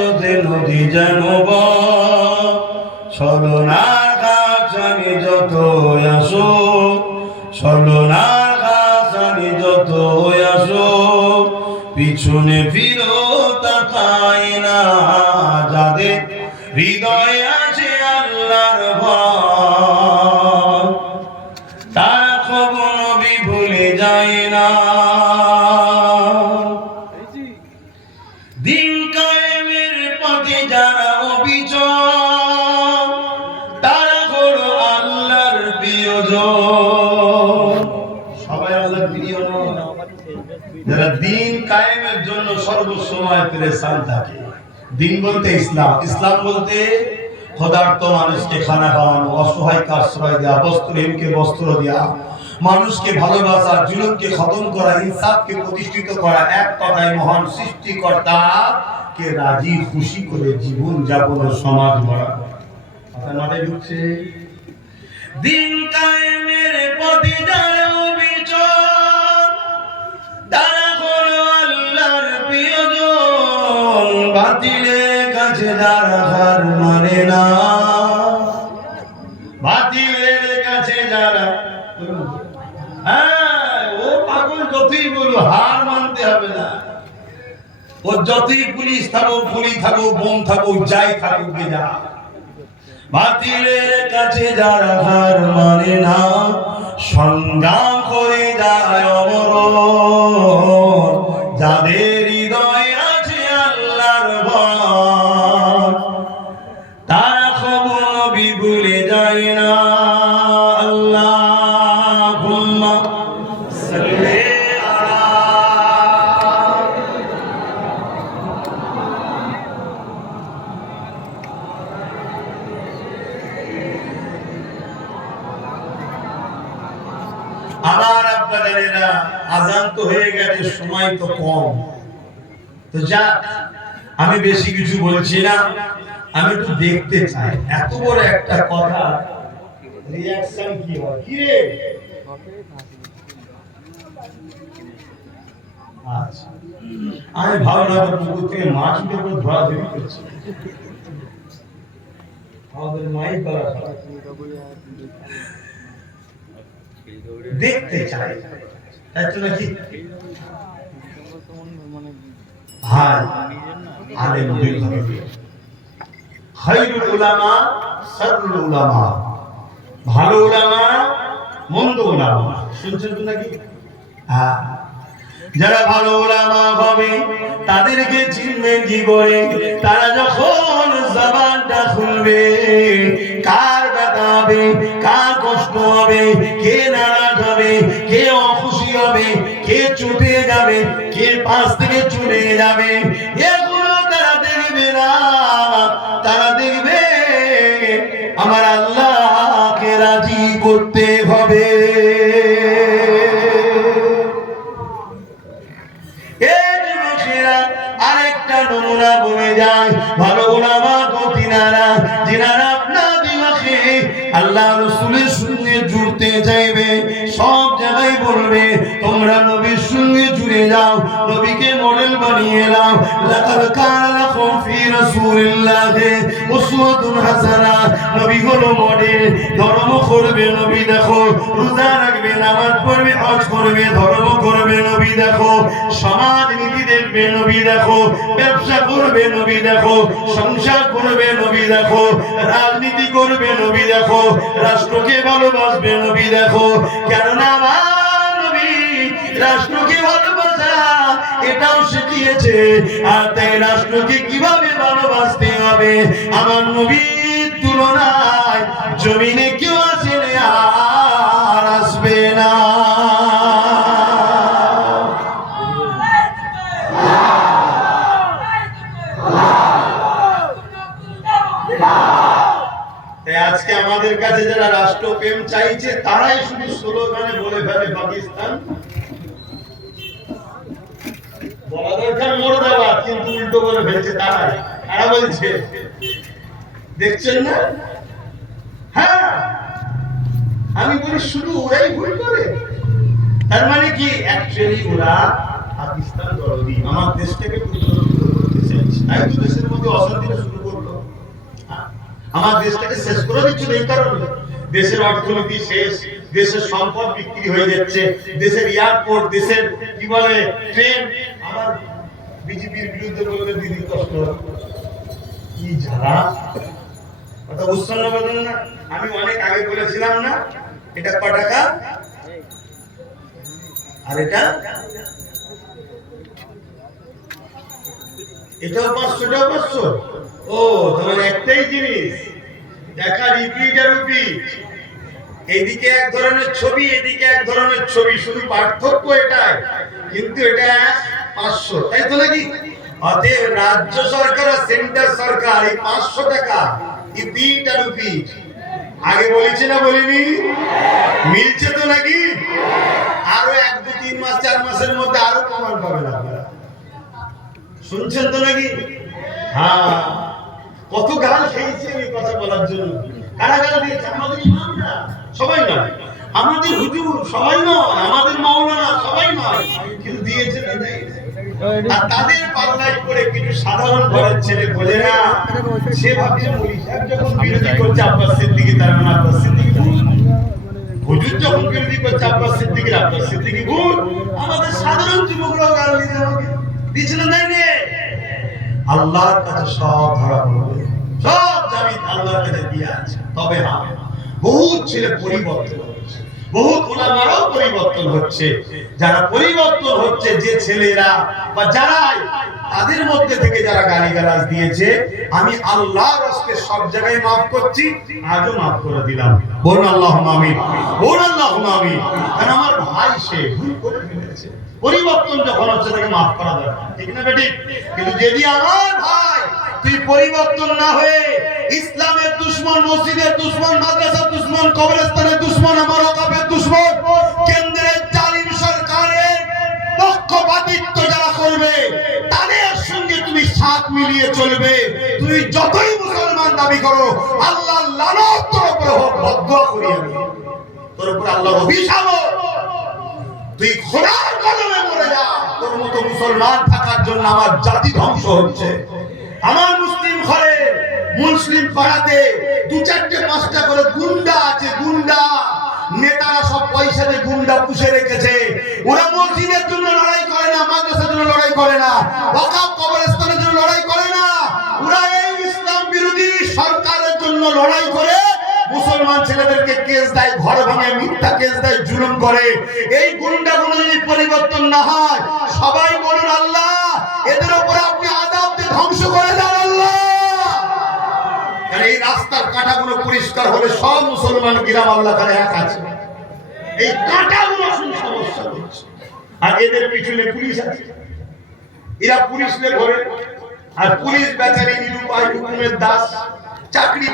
স্রোতে নদী যেন ছলনার কাছানি যত আসো, ছলনার কাছানি যত আসো, পিছনে ফিরো তাকাই না। যাদের হৃদয়ে আছে আল্লাহর ভয়, তারা কখনো নবী ভুলে যায় না। দিন কায়েমের পথে যারা অবিচল, তারা হলো আল্লাহর প্রিয়জন। সবাই আল্লাহর প্রিয় নয়। যারা দিন কায়েমের জন্য সর্বসময় পেরেশান থাকে। দিন বলতে ইসলাম, ইসলাম বলতে ক্ষুধার্ত মানুষকে খানা খাওয়ানো, অসহায়কে আশ্রয় দেওয়া, বস্ত্রহীনকে বস্ত্র দেওয়া, মানুষকে ভালোবাসা, জুলুমকে খতম করা, ইনসাফকে প্রতিষ্ঠিত করা, এক কথায় মহান সৃষ্টিকর্তা কে রাজি খুশি করে জীবন যাপন ও সমাজ গড়া। আপনার মাথায় ঢুকছে? দিন কায়েমের পথে যারা অবিচল, তারা হলো আল্লাহর প্রিয়জন। বাতিলের কাছে যারা হার মানে না, বাতিলের কাছে যারা, ও পাগল যতই বলো হার মানতে হবে না। ও যতই পুলিশ থাকুক, গুলি থাকুক, বোম থাকুক, যাই থাকুক যা, বাতিলের কাছে যারা হার মানে না, সংগ্রাম করে যায় অমর। যাদের হৃদয়ে আছে আল্লাহর ভয়, তারা কখনো নবী ভুলে যায় না। আল্লাহুম্মা সাল্লি আলা। আমার আব্বাদারেরা, আজান তো হয়ে গেছে, সময় তো কম, তো যাক আমি বেশি কিছু বলছি না। আমি একটু দেখতে চাই এত বড় একটা কথা রিঅ্যাকশন কি হয়। কি রে? আচ্ছা, আমি ভাবলাম পুকুর থেকে মাছ উঠে করে ধরাধরি করছি। আমাদের মাইক করা দেখতে চাই, তাই তো নাকি? ভাই আলেম দুই ধরনের, খায়রুল উলামা, শাররুল উলামা। ভালো উলামা, মন্দ উলামা। শুনছেন তো নাকি? হ্যাঁ, যারা ভালো উলামা হবে তাদেরকে চিনবেন কি করে? তারা যখন জবানটা খুলবে, কার ব্যথা হবে, কার কষ্ট হবে, কে নারাজ হবে, কে অখুশি হবে, কে চুপে যাবে, কে পাশ থেকে চলে যাবে, এগুলো তারা দেখবে না। তারা দেখবে আমার আল্লাহকে রাজি করতে হবে। আরেকটা নমুনা বলে যায়, ভালো উলামা তো তিনারা যিনারা আপনার দিমাগে আল্লাহ রাসূলের সঙ্গে জুড়তে চাইবে। সব জায়গায় বলবে তোমরা নবীর সঙ্গে জুড়ে যাও, নবীকে মডেল বানিয়ে নাও। লাকাদ কানা লাকুম ফি রাসূলিল্লাহি উসওয়াতুন হাসানা। নবী হলো মডেল। ধর্ম করবে নবী দেখো, রোজা রাখবে, নামাজ পড়বে, হজ করবে, ধর্ম করবে নবী দেখো, সমাজ নীতি দেখবে নবী দেখো, ব্যবসা করবে নবী দেখো, সংসার করবে নবী দেখো, রাজনীতি করবে নবী দেখো, রাষ্ট্রকে ভালোবাসবে নবী দেখো। কেননা আমার নবী রাষ্ট্রকে ভালোবাসা এটাও শিখিয়েছে, আর তাই রাষ্ট্রকে কিভাবে ভালোবাসতে হবে আমার নবীর তুলনায় জমিনে কেউ আসেন আর আসবে না। আজকে আমাদের কাছে যারা রাষ্ট্রপ্রেম চাইছে তারাই শুধু স্লোগানে বলে ফেলে পাকিস্তান বলা দরকার মুর্দাবাদ, কিন্তু উল্টো বলে ফেলছে তারাই। তারা বলছে দেখছেন না? হ্যাঁ, আমি বলি শুধু ওরাই ভুল করে। তার মানে কি অ্যাকচুয়ালি ওরা পাকিস্তান দরদি আমার দেশটাকে পরিচালনা করতে চাইছে। তাই তো দেশের মধ্যে অশান্তি শুরু করলো। আমার দেশটাকে শেষ করে দিচ্ছিল এই কারণে। দেশের অর্থনীতি শেষ, দেশের সম্পদ বিক্রি হয়ে যাচ্ছে, দেশের এয়ারপোর্ট, দেশের কি বলে ট্রেন। আবার বিজেপির বিরুদ্ধে বললে দিদি কষ্ট কি জ্বালা, কথা বুঝতে পারবেন না। আমি অনেক আগে বলেছিলাম না এটা ক টাকা আর এটাও 500, এটাও 500। ও তোমার একটাই জিনিস দেখা, রিপিট আর রিপিট। এইদিকে এক ধরনের ছবি, এদিকে এক ধরনের ছবি, শুধু পার্থক্য এটাই, কিন্তু এটা 500, তাই তো নাকি? অতএব রাজ্য সরকার আর সেন্টার সরকার এই 500 টাকা রিপিট আর রিপিট। আগে বলেছি না বলিনি? মিলছে তো নাকি? আরো 1, 2, 3 মাস 4 মাসের মধ্যে আরো প্রমাণ পাবেন আপনারা। শুনছেন তো নাকি? হ্যাঁ, কত গাল খেয়েছি এই কথা বলার জন্য। কারা গাল দিয়েছে? আমাদের ইমামরা সবাই নয়, আমাদের হুজুর সবাই নয়, আমাদের মাওলানা সবাই নয়, কিন্তু দিয়েছে না দেয়। আর তাদের পাল্লাই করে কিছু সাধারণ ঘরের ছেলে বোঝে না, সে ভাবছে মৌলী সাহেব যখন বিরোধী করছে আব্বাস সিদ্দিকী, তার মানে আব্বাস সিদ্দিকী ভুল। হুজুর যখন বিরোধী করছে আব্বাস সিদ্দিকী ভুল। আমাদের সাধারণ যুবকরাও গাল দিতে হবে, দিচ্ছে না দেয়নি। আল্লাহর কাছে সব ধরা পড়বে, সব জামিন আল্লাহর কাছে দিয়ে আছে। তবে হ্যাঁ, বহুত ছেলে পরিবর্তন হচ্ছে, বহুত উলামারাও পরিবর্তন হচ্ছে। যারা পরিবর্তন হচ্ছে, যে ছেলেরা বা যারাই তাদের মধ্যে থেকে যারা গালিগালাজ দিয়েছে, আমি আল্লাহর হস্তে সব জায়গায় মাফ করছি, আজও মাফ করে দিলাম। বলুন আল্লাহুম্মা আমিন, বলুন আল্লাহুম্মা আমিন। কারণ আমার ভাই সে ভুল করে ফেলেছে, পরিবর্তন যখন হচ্ছে তাকে মাফ করা দরকার, ঠিক না বেটি? কিন্তু যদি আমার ভাই তুই পরিবর্তন না হয়ে ইসলামের দুশমন, মসজিদের দুশমন, মাদ্রাসার দুশমন, কবরস্থানের দুশমন, আমার ওয়াকফের দুশমন, কেন্দ্রের জালিম সরকারের পক্ষপাতিত্ব যারা করবে, তাদের সঙ্গে তুমি সাথ মিলিয়ে চলবে, তুমি যতই মুসলমান দাবি করো, আল্লাহ লানত তোর উপরে হোক, বদদুয়া করি আমি, তোর উপরে আল্লাহর অভিশাপ হোক, তুই খোদার কদমে মরে যা। তোর মতো মুসলমান থাকার জন্য আমার জাতি ধ্বংস হচ্ছে। আমার মুসলিম ঘরে, মুসলিম পাড়াতে 2, 4, 5টা করে গুন্ডা আছে, গুন্ডা নেতারা সব পয়সা দিয়ে গুন্ডা পুষে রেখেছে। ওরা মসজিদের জন্য লড়াই করে না, মাদ্রাসার জন্য লড়াই করে না, ওয়াকফ কবরস্থানের জন্য লড়াই করে না, ওরা এই ইসলাম বিরোধী সরকারের জন্য লড়াই করে মুসলমান ছেলেদেরকে কেস দেয়, ঘর ভাঙে, মিথ্যা কেস দেয়, জুলুম করে। এই গুন্ডাগুলো যদি পরিবর্তন না হয়, সবাই বলুন আল্লাহ এদের উপরে আপনি আযাব দিয়ে ধ্বংস করে দেন আল্লাহ। আর এই রাস্তার কাঁটাগুলো পরিষ্কার হলে সব মুসলমান গ্রাম আল্লাহ কাছে এক আছে। এই কাঁটাগুলো শুধু সমস্যা হচ্ছে, আর এদের পিছনে পুলিশ আছে, এরা পুলিশদের ঘরে, আর পুলিশ বেচারি নিরুপায়, হুকুমের দাস, চাকরি